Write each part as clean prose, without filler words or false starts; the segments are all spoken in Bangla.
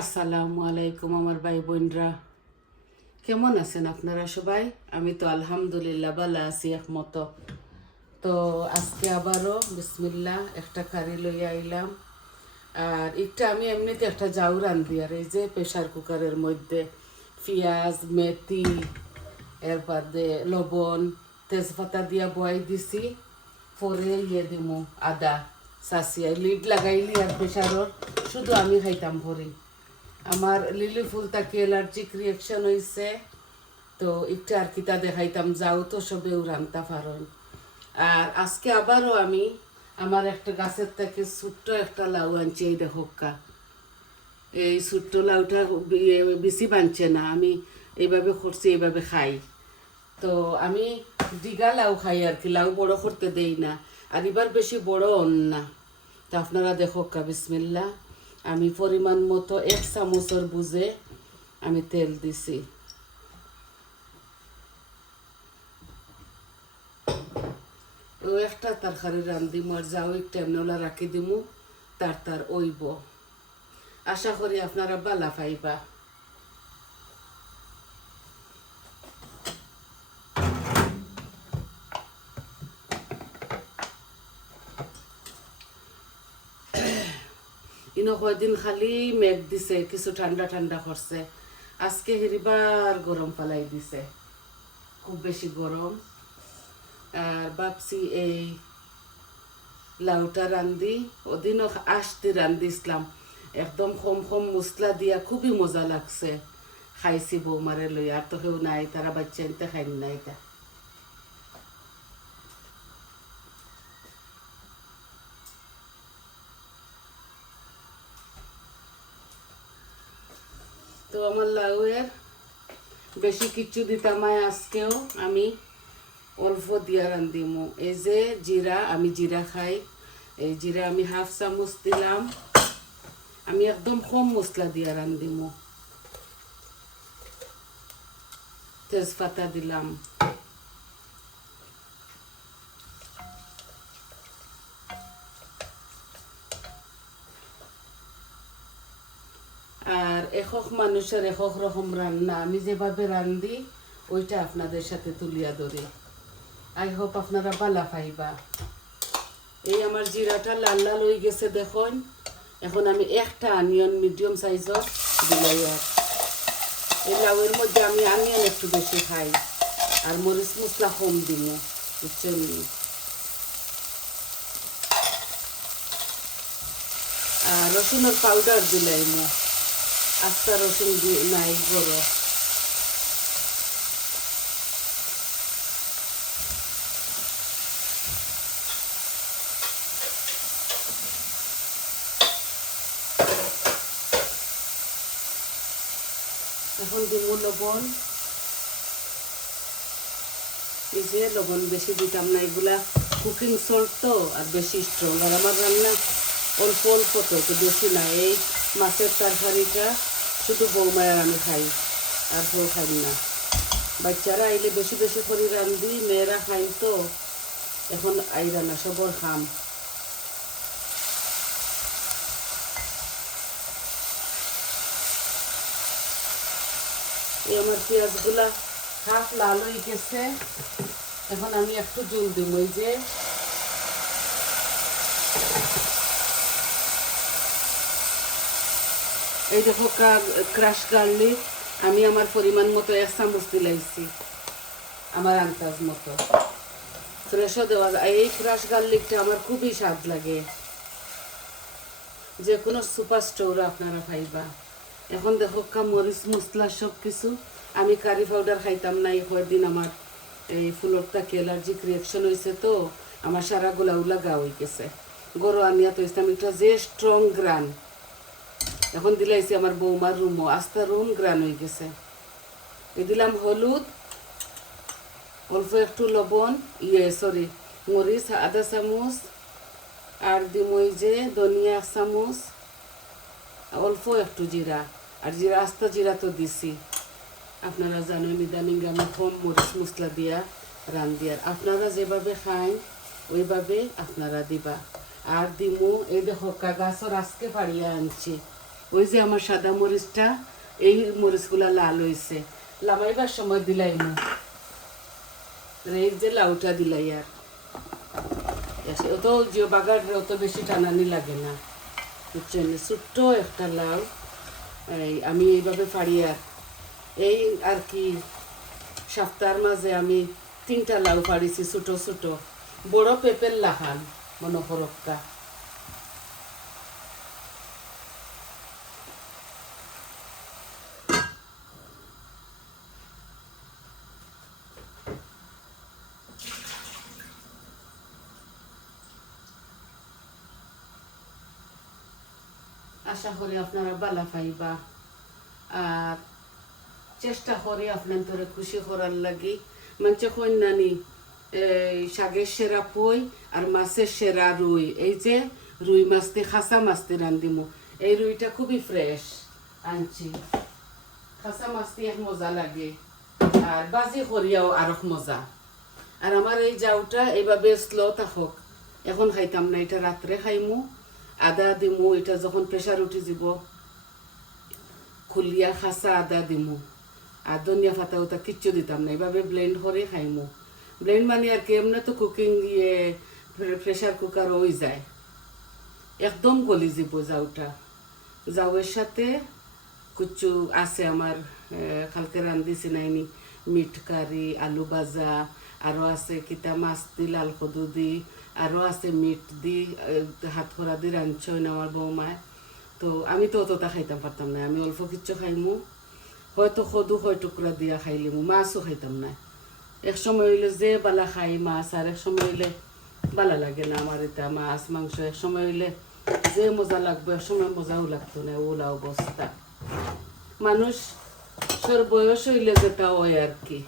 আসসালামু আলাইকুম আমার ভাই বোনরা, কেমন আছেন আপনারা সবাই? আমি তো আলহামদুলিল্লাহ ভালো আছি একমত। তো আজকে আবারও বিসমিল্লাহ একটা কারি লইয়া আইলাম। আর একটা আমি এমনিতে একটা জাউ রান্ধি, আর এই যে প্রেশার কুকারের মধ্যে পেঁয়াজ মেথি এরপরে লবণ তেজপাতা দিয়া বয়াই দিছি। পরে দিমু আদা চাচিয়া লিড লাগাইলি আর প্রেশারর শুধু আমি খাইতাম ভরি। আমার লিলি ফুল তাকে অ্যালার্জিক রিয়াকশন হয়েছে, তো একটু আর কিতা দেখাইতাম যাও তো সবেও রান্তা পারেন। আর আজকে আবারও আমি আমার একটা গাছের থেকে ছোট্ট একটা লাউ আনছি, এই দেখোকা। এই ছোট্ট লাউটা বেশি বানছে না, আমি এইভাবে করছি, এইভাবে খাই। তো আমি দিঘা লাউ খাই আর কি, লাউ বড় করতে দেই না। আর এবার বেশি বড় অন না। তা আপনারা দেখোকা বিসমিল্লা। আমি পরিমাণ মতো 1 চামচের বুঝে আমি তেল দিছি। ও একটা তরকারি রান্ধিম আর যাও একটু এমনলা রাখি দিমু, তার ওইব। আশা করি আপনারা বালা পাইবা। ইনো কয়দিন খালি মেঘ দিছে, কিছু ঠান্ডা ঠান্ডা করছে। আজকে হেরিবার গরম পালাই দিছে, খুব বেশি গরম। আর ভাবছি এই লাউটা রান্ধি, ওদিনও আসতে রান্ধিছিলাম একদম কম কম মশলা দিয়া, খুবই মজা লাগছে। খাইছি বৌমারে লই, আর তো কেউ নাই, তারা বাচ্চা আনতে খাই না এটা। তো আমার লাউয়ের বেশি কিচ্ছু দিতাম আজকেও আমি অল্প দিয়া রান্ধিমু। এই যে জিরা, আমি জিরা খাই, এই জিরা আমি 1/2 চামচ দিলাম। আমি একদম কম মশলা দিয়া রান্ধিমু। তেজপাতা দিলাম। আর একক মানুষের একক রকম রান্না, আমি যেভাবে রান্ধি ওইটা আপনাদের সাথে তুলিয়া ধরি। আই হোপ আপনারা বালা পাইবা। এই আমার জিরাটা লাল লাল হয়ে গেছে দেখুন। এখন আমি একটা অনিয়ন মিডিয়াম সাইজর দিলাই। আর এই লাউয়ের মধ্যে আমি অনিয়ন একটু বেশি খাই, আর মরিচ মশলা কম দিব, বুঝছেন? আর রসুনের পাউডার দিলাই, আস্তা রসুন নাই বড়। এখন দিব লবণ। এই যে লবণ বেশি দিতাম না, এগুলা কুকিং সল্ট তো, আর বেশি স্ট্রং। আর আমার রান্না অল্প অল্প তো বেশি না। এই মাছের তরকারিটা শুধু বৌমায়ের আমি খাই, আর কেউ খাই না। বাচ্চারা আইলে বেশি বেশি করে রান্ধি, মেয়েরা খাই তো, এখন আইরা না সবর খাম। এই আমার পেঁয়াজগুলা হাফ লাল হয়ে গেছে। এখন আমি একটু জল দিব। ওই যে এই দেখো ক্রাশ গার্লিক, আমি আমার পরিমাণ মতো 1 চামচ দিলাইছি, আমার আন্দাজ মতো। ফ্রেশও দেওয়া যায়। এই ক্রাশ গার্লিকটা আমার খুবই স্বাদ লাগে, যে কোনো সুপার স্টোরে আপনারা খাইবা। এখন দেখো মরিচ মশলা সব কিছু। আমি কারি পাউডার খাইতাম না, এই কয়েকদিন আমার এই ফুলর তাকে অ্যালার্জিক রিয়াকশন হয়েছে, তো আমার সারা গোলা উলা গা হয়ে গেছে। গরু আনিয়া তো ইসলাম একটা যে স্ট্রং গ্রান। এখন দিলাইছি আমার বৌমার রুমও, আস্তা রুম গ্রান হয়ে গেছে। এ দিলাম হলুদ, অল্প একটু লবণ, সরি মরিচ 1/2 চামচ, আর দিম ওই যে ধনিয়া 1 চামচ, অল্প একটু জিরা। আর জিরা আস্তা জিরা তো দিছি, আপনারা জানেন ইদানিং আমি কম মরিচ মশলা দিয়া রান্ধি। আর আপনারা যেভাবে খান ওইভাবে আপনারা দিবা। আর দিমু এই দেখো গাছর আজকে পাড়িয়া আনছি, ওই যে আমার সাদা মরিচটা, এই মরিচগুলা লাল হয়েছে, লামাইবার সময় দিলাই না, এই যে লাউটা দিলাই আর অত জিও বাগার অত বেশি টানানি লাগে না, বুঝছেন? ছোট্ট একটা লাউ এই আমি এইভাবে ফাড়ি আর এই আর কি সপ্তাহের মাঝে আমি 3টা লাউ ফাড়িছি ছোট ছোট, বড় পেঁপের লাহান মনে করক্কা। আশা করি আপনারা বালা পাইবা আর চেষ্টা করি আপনাদের খুশি করার লাগি। মানুষে কন্যানি শাকের সেরা পই আর মাছের সেরা রুই, এই যে রুই মাছটি খাসা মাছটি রান্ধিমু, এই রুইটা খুবই ফ্রেশ আনছি, খাসা মাছটি এক মজা লাগে আর বাজি করিয়াও আরো মজা। আর আমার এই জাউটা এইভাবে স্লো থাকক, এখন খাইতাম না, এটা রাত্রে খাইমু, আদা দিমু, এটা যখন প্রেশার উঠি যাব খুলিয়া খাসা আদা দিমু, আর ধনিয়া ফাতা ওটা কিচ্ছু দিতাম না, এইভাবে ব্লেন্ড করে খাইমু। ব্লেন্ড মানে আর কি এমনি তো কুকিং প্রেশার কুকার হয়ে যায়, একদম গলি যাব জাউটা। জাউয়ের সাথে কুচু আছে আমার, কালকে রান্ধিছি নাইনি, মিট কারি, আলু ভাজা, আরও আছে কিতা মাছ দি লাল কদু দি, আরও আছে মিট দি, হাত খরা দি রাঁধছইন আমার বৌমায়। তো আমি তো অতটা খাইতাম পারতাম না, আমি অল্প কিচ্ছু খাইমু, হয়তো সদু হয় টুকরা দিয়া খাইলিমু, মাছও খাইতাম না। এক সময় হইলে যে বালা খাই মাছ, আর এক সময় হইলে বালা লাগে না আমার এটা মাছ মাংস, এক সময় হইলে যে মজা লাগবে এক সময় মজাও লাগতো না, ওলা অবস্থা। মানুষ বয়স হইলে যেটা হয় আর কি।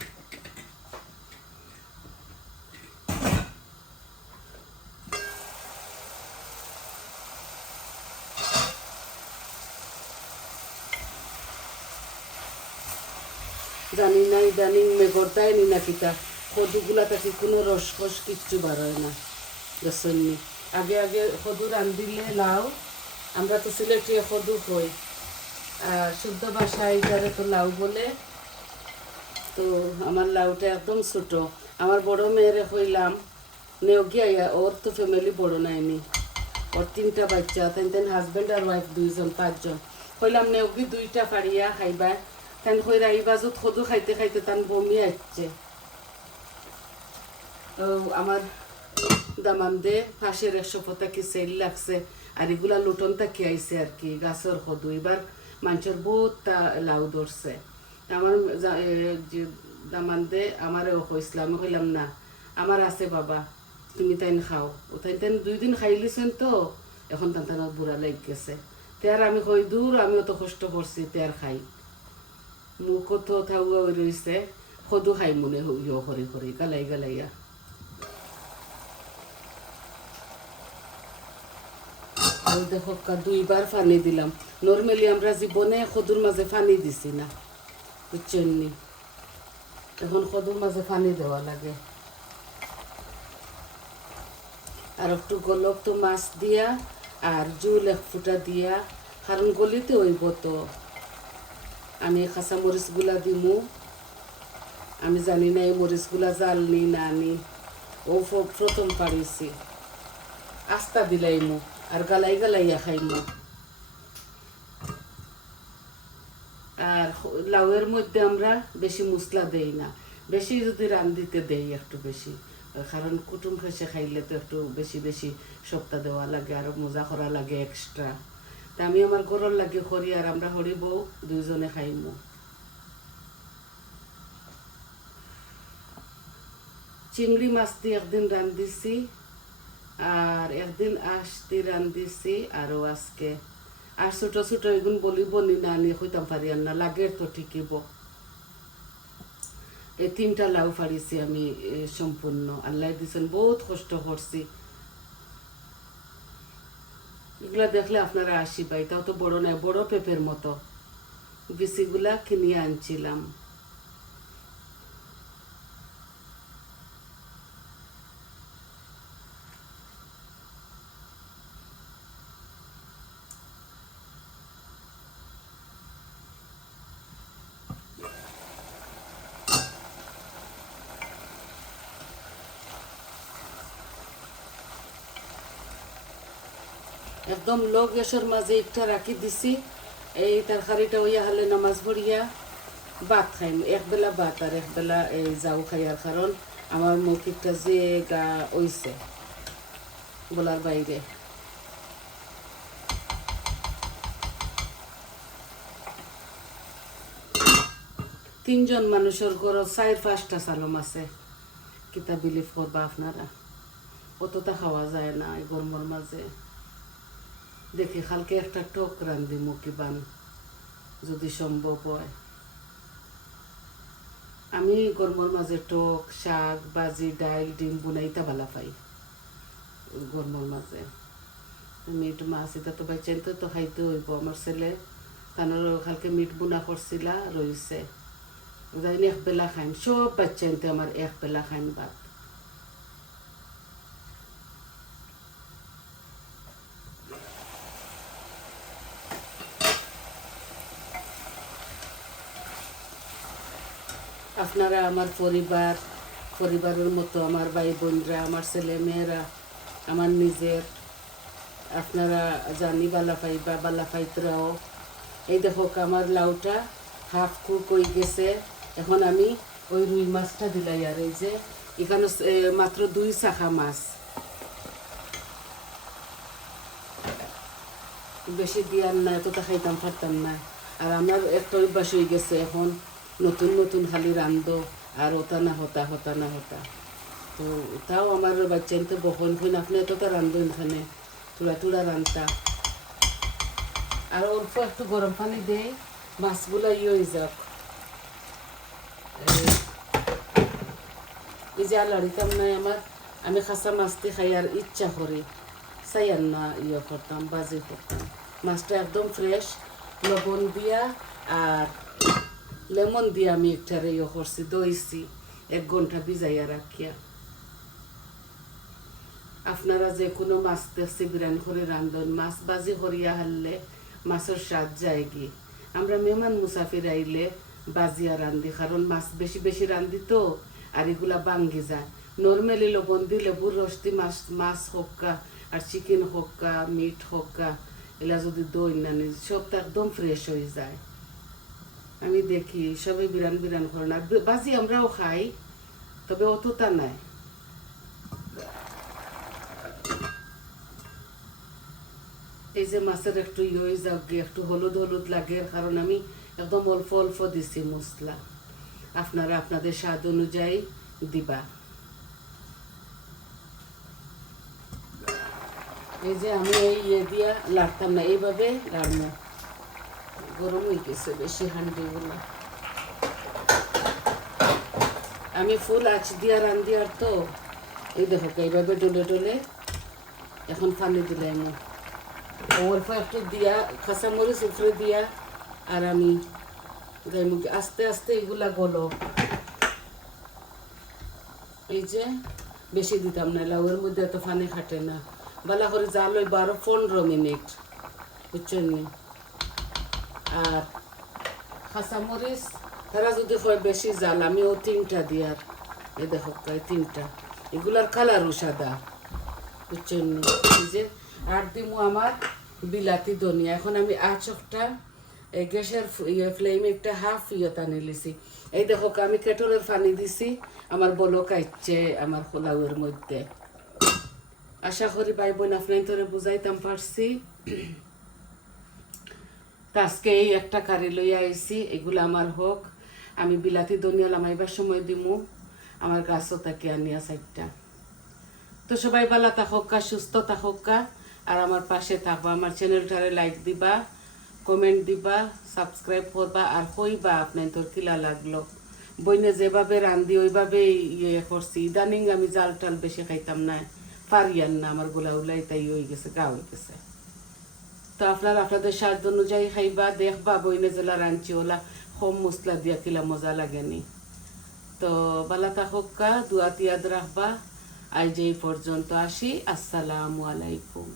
জানি না ইদানিং মেঘরটাই নি না কিতা সদুগুলা থাকি কোনো রস ফস কিচ্ছু বার হয় না, দেখছেননি? আগে আগে সদু রান্ধিলে লাউ, আমরা তো সিলেটিয়ে সদু কই, আর শুদ্ধ ভাষায় যারা তো লাউ বলে। তো আমার লাউটা একদম ছোট, আমার বড় মেয়েরে কইলাম নেওগিয়া, ওর তো ফ্যামিলি বড় নাইনি, ওর 3টা বাচ্চা, তেন হাজব্যান্ড আর ওয়াইফ 2জন 5জন, কইলাম নেওগি 2টা ফাড়িয়া খাইবা, তান কইরা এই বাজুত সদু খাইতে খাইতে তান বমি আসছে। তো আমার দামান দে ফাঁসের 100 কি সেল লাগছে, আর এগুলা লুটন তাকি আইছে আর কি গাছের সদু, এবার মানুষের বহুতটা লাউ ধরছে। আমার দামান দে আমারও কইসলাম, আমি কইলাম না আমার আছে বাবা, তুমি তাইন খাও, ও তাইন 2 দিন খাইলিছেন তো এখন তান বুড়া লাগ গেছে, তেয়ার আমি কই দূর, আমি অত কষ্ট করছি তেয়ার খাই, মুখ তো থাউয়া রয়েছে, সদু খাই মনে ইয় করে করে গালাই গালাইয়া। আর দেখো 2বার পানি দিলাম, নর্মালি আমরা জীবনে সদুর মাঝে পানি দিছি না, বুঝছেন নি? এখন সদুর মাঝে পানি দেওয়া লাগে। আর একটু গলক তো মাছ দিয়া আর জুল 1 ফুটা দিয়া, কারণ গলিতে হইব তো। আমি কাঁচা মরিচগুলা দিমু, আমি জানি না এই মরিচগুলা জাল নি না নি, ও প্রথম পারিছি, আস্তা দিলাইমু আর গালাই গালাইয়া খাইমু। আর লাউয়ের মধ্যে আমরা বেশি মশলা দেই না, বেশি যদি রান্ধিতে দেই একটু বেশি, কারণ কুটুম খেসে খাইলে তো একটু বেশি বেশি সপ্তাহ দেওয়া লাগে, আরো মজা করা লাগে এক্সট্রা। তা আমি আমার গরর লাগে করি, আর আমরা হরি বউ 2জনে খাইমু। চিংড়ি মাছটি একদিন রান্ধিছি, আর একদিন আঁশটি রান্ধিছি, আরও আজকে আর ছোট ছোট এগুন বলি বনি না নিয়ে হইতাম পারি আর না, লাগের তো ঠিকইব। এই 3টা লাউ ফাড়িছি আমি সম্পূর্ণ, আল্লাহ দিছেন, বহুত কষ্ট করছি। এগুলা দেখলে আপনারা আসি পাই, তাও তো বড় নাই, বড় পেঁপের মতো, বিচিগুলা কিনিয়ে আনছিলাম। একদম লো গ্যাসের মাঝে একটা রাখি দিছি। এই তরকারিটা হইয়া হলে নামাজ পড়িয়া ভাত খাইম, একবেলা ভাত আর একবেলা এই যাও খাইয়ার, কারণ আমার মুখিটা যে গা হইছে বলার বাইরে। তিনজন মানুষের ঘর 4-5টা চালম আছে, কিতা বিলিভ করবা আপনারা? অতটা খাওয়া যায় না এই গরমের মাঝে। দেখি কালকে একটা টক রান্ধি মুখিবান যদি সম্ভব হয়। আমি গরমের মাঝে টক, শাক, ভাজি, ডাইল, ডিম বুনাইতা ভালা পাই গরমের মাঝে। মিট মাছ এটা তো বাচ্চান তো খাইতে হইব। আমার ছেলে তানোর কালকে মিট বুনা করছিলা রয়েছে, জানি একবেলা খাইন, সব বাচ্চানতে আমার একবেলা খাইন ভাত। আপনারা আমার পরিবারের মতো, আমার ভাই বোনরা, আমার ছেলে মেয়েরা, আমার নিজের, আপনারা জানি বালা পাইবা, বালা পাইতরাও। এই দেখো আমার লাউটা হাফ কুক হয়ে গেছে। এখন আমি ওই রুই মাছটা দিলাই, আর এই যে এখানে মাত্র 2 চাকা মাছ, বেশি দিয়ার না, এতটা খাইতাম পারতাম না। আর আমার একটা অভ্যাস হয়ে গেছে এখন, নতুন নতুন খালি রান্ধো আর ওটা না হতা, হতা না হতা। তো তাও আমার বাচ্চাইতে বহন হইন, আপনি এতটা রান্ধো এখানে তুলা তুলা রান্তা। আর অল্প একটু গরম পানি দেই, মাছগুলো হয়ে যাক। এই যে আলাড়িতাম নাই আমার, আমি খাসা মাছটি খাই আর ইচ্ছা করি, চাই আর না করতাম, বাজি করতাম। মাছটা একদম ফ্রেশ, লবণ দিয়া আর লেমন দিয়া আমি একটারে করছি, দইছি 1 ঘন্টা ভিজাইয়া রাখিয়া। আপনারা যে কোনো মাছ দেখছি বিরান করে রান্ধন, মাছ বাজি করিয়া হারলে মাছের স্বাদ যায় কি। আমরা মেহমান মুসাফির আইলে বাজিয়া রান্ধি, কারণ মাছ বেশি বেশি রান্ধি তো, আর এগুলা ভাঙ্গি যায়। নর্মালি লবণ দি লেবুর রস দি মাছ হোক্কা আর চিকেন হোক্কা, মিট হোক্কা, এলা যদি দই না নি সবটা একদম ফ্রেশ হয়ে যায়। আমি দেখি সবাই বিরান বিরান করেন, আর বাজি আমরাও খাই, তবে অতটা নাই। এই যে মাছের একটু হয়ে যাক, একটু হলুদ হলুদ লাগে, কারণ আমি একদম অল্প অল্প দিছি মশলা। আপনারা আপনাদের স্বাদ অনুযায়ী দিবা। এই যে আমি এই দিয়া লাড়তাম না, এইভাবে লাড়বো। গরম হয়ে গেছে বেশি হান্ডিগুলো। আমি ফুল আঁচ দিয়া রান্ধি, আর তো এই দেখো এইভাবে ডলে ডলে এখন পানি দিলে আমি অল্প একটু দিয়া কাঁচামরিচ উপরে দিয়া, আর আমি আস্তে আস্তে এগুলা গলো। এই যে বেশি দিতাম না, লাউয়ের মধ্যে এত পানি খাটে না। বালা করে জাল ওই 12-15 মিনিট, বুঝছেন। আর কাঁচামরিচ তারা যদি হয় বেশি জাল, আমিও 3টা দিয়ার, এই দেখো প্রায় 3টা। এগুলার কালারও সাদা, বুঝছেন। এই যে আর দিমু আমার বিলাতি ধনিয়া। এখন আমি আঁচটা গ্যাসের ফ্লেমে একটা হাফ টানি লিছি। এই দেখো আমি কেটলের পানি দিছি, আমার বলক আইচ্ছে আমার লাউয়ের মধ্যে। আশা করি ভাই বোন আপনার তোরে বুঝাইতাম পারছি। আজকে এই একটা কারি লইয়া আইছি, এগুলো আমার হোক। আমি বিলাতি ধনিয়া লামাইবার সময় দিমু, আমার গাছও তাকে আনিয়া 4টা। তো সবাই ভালো থাকা, সুস্থ থাকা, আর আমার পাশে থাকবা। আমার চ্যানেলটারে লাইক দিবা, কমেন্ট দিবা, সাবস্ক্রাইব করবা, আর কইবা আপনার তোর কিলা লাগলো। বইনে যেভাবে রান্ধি ওইভাবে করছি। ইদানিং আমি জাল টাল বেশি খাইতাম না, পারিয়ান না, আমার গোলা উলাই তাই হয়ে গেছে, গা হয়ে গেছে। তো আপনারা আপনাদের স্বাদ অনুযায়ী খাইবা, দেখবা বইনে জেলা রাঁধছি ওলা কম মশলা দিয়া কিলা মজা লাগেনি। তো ভালো থাকা, দুয়া তিয়াদ রাখবা। আজ এই পর্যন্ত আসি। আসসালামু আলাইকুম।